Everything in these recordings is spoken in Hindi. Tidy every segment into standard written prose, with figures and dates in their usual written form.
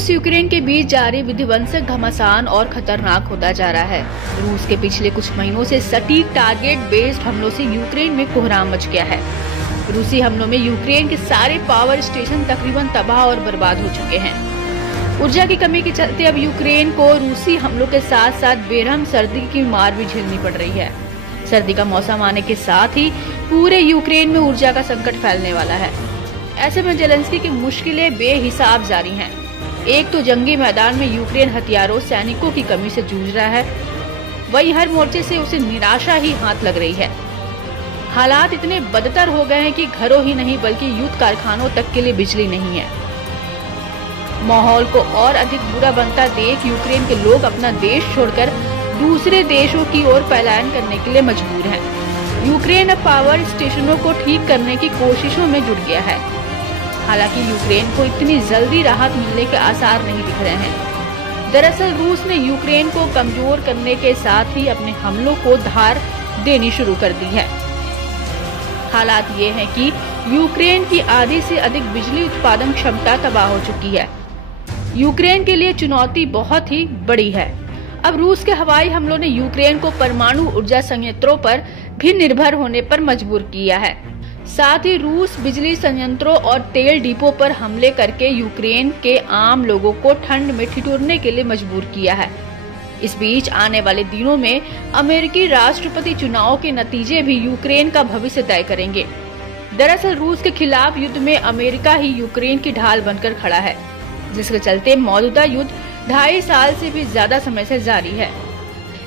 रूस यूक्रेन के बीच जारी विध्वंसक घमासान और खतरनाक होता जा रहा है। रूस के पिछले कुछ महीनों से सटीक टारगेट बेस्ड हमलों से यूक्रेन में कोहराम मच गया है। रूसी हमलों में यूक्रेन के सारे पावर स्टेशन तकरीबन तबाह और बर्बाद हो चुके हैं। ऊर्जा की कमी के चलते अब यूक्रेन को रूसी हमलों के साथ साथ बेरहम सर्दी की मार भी झेलनी पड़ रही है। सर्दी का मौसम आने के साथ ही पूरे यूक्रेन में ऊर्जा का संकट फैलने वाला है। ऐसे में जेलेंस्की की मुश्किलें बेहिसाब जारी हैं। एक तो जंगी मैदान में यूक्रेन हथियारों सैनिकों की कमी से जूझ रहा है, वहीं हर मोर्चे से उसे निराशा ही हाथ लग रही है। हालात इतने बदतर हो गए हैं कि घरों ही नहीं बल्कि युद्ध कारखानों तक के लिए बिजली नहीं है। माहौल को और अधिक बुरा बनता देख यूक्रेन के लोग अपना देश छोड़कर दूसरे देशों की ओर पलायन करने के लिए मजबूर हैं। यूक्रेन अब पावर स्टेशनों को ठीक करने की कोशिशों में जुट गया है। हालांकि यूक्रेन को इतनी जल्दी राहत मिलने के आसार नहीं दिख रहे हैं। दरअसल रूस ने यूक्रेन को कमजोर करने के साथ ही अपने हमलों को धार देनी शुरू कर दी है। हालात ये हैं कि यूक्रेन की आधी से अधिक बिजली उत्पादन क्षमता तबाह हो चुकी है। यूक्रेन के लिए चुनौती बहुत ही बड़ी है। अब रूस के हवाई हमलों ने यूक्रेन को परमाणु ऊर्जा संयंत्रों पर भी निर्भर होने पर मजबूर किया है। साथ ही रूस बिजली संयंत्रों और तेल डिपो पर हमले करके यूक्रेन के आम लोगों को ठंड में ठिठुरने के लिए मजबूर किया है। इस बीच आने वाले दिनों में अमेरिकी राष्ट्रपति चुनाव के नतीजे भी यूक्रेन का भविष्य तय करेंगे। दरअसल रूस के खिलाफ युद्ध में अमेरिका ही यूक्रेन की ढाल बनकर खड़ा है, जिसके चलते मौजूदा युद्ध 2.5 साल से भी ज्यादा समय से जारी है।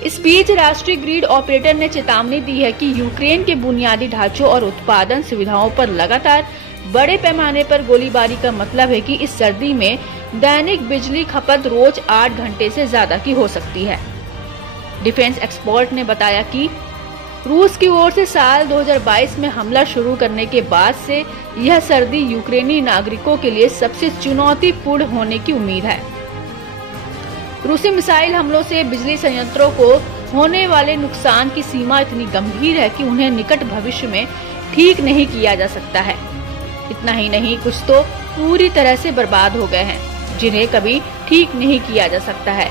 इस बीच राष्ट्रीय ग्रिड ऑपरेटर ने चेतावनी दी है कि यूक्रेन के बुनियादी ढांचों और उत्पादन सुविधाओं पर लगातार बड़े पैमाने पर गोलीबारी का मतलब है कि इस सर्दी में दैनिक बिजली खपत रोज 8 घंटे से ज्यादा की हो सकती है। डिफेंस एक्सपर्ट ने बताया कि रूस की ओर से साल 2022 में हमला शुरू करने के बाद से यह सर्दी यूक्रेनी नागरिकों के लिए सबसे चुनौतीपूर्ण होने की उम्मीद है। रूसी मिसाइल हमलों से बिजली संयंत्रों को होने वाले नुकसान की सीमा इतनी गंभीर है कि उन्हें निकट भविष्य में ठीक नहीं किया जा सकता है। इतना ही नहीं, कुछ तो पूरी तरह से बर्बाद हो गए हैं, जिन्हें कभी ठीक नहीं किया जा सकता है।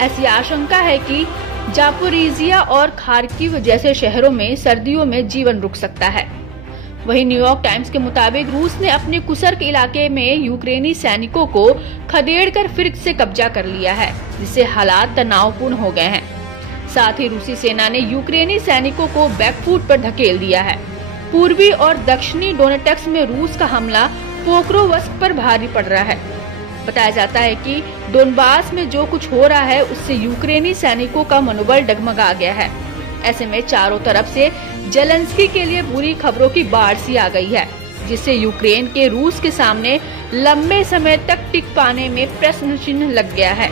ऐसी आशंका है कि जापोरिजिया और खार्किव जैसे शहरों में सर्दियों में जीवन रुक सकता है। वहीं न्यूयॉर्क टाइम्स के मुताबिक रूस ने अपने कुर्स्क इलाके में यूक्रेनी सैनिकों को खदेड़कर फिर से कब्जा कर लिया है, जिससे हालात तनावपूर्ण हो गए हैं। साथ ही रूसी सेना ने यूक्रेनी सैनिकों को बैकफुट पर धकेल दिया है। पूर्वी और दक्षिणी डोनेट्स्क में रूस का हमला पोक्रोवस्क पर भारी पड़ रहा है। बताया जाता है कि डोनबास में जो कुछ हो रहा है उससे यूक्रेनी सैनिकों का मनोबल डगमगा गया है। ऐसे में चारों तरफ से जेलेंस्की के लिए बुरी खबरों की बाढ़ सी आ गई है, जिससे यूक्रेन के रूस के सामने लंबे समय तक टिक पाने में प्रश्न चिन्ह लग गया है।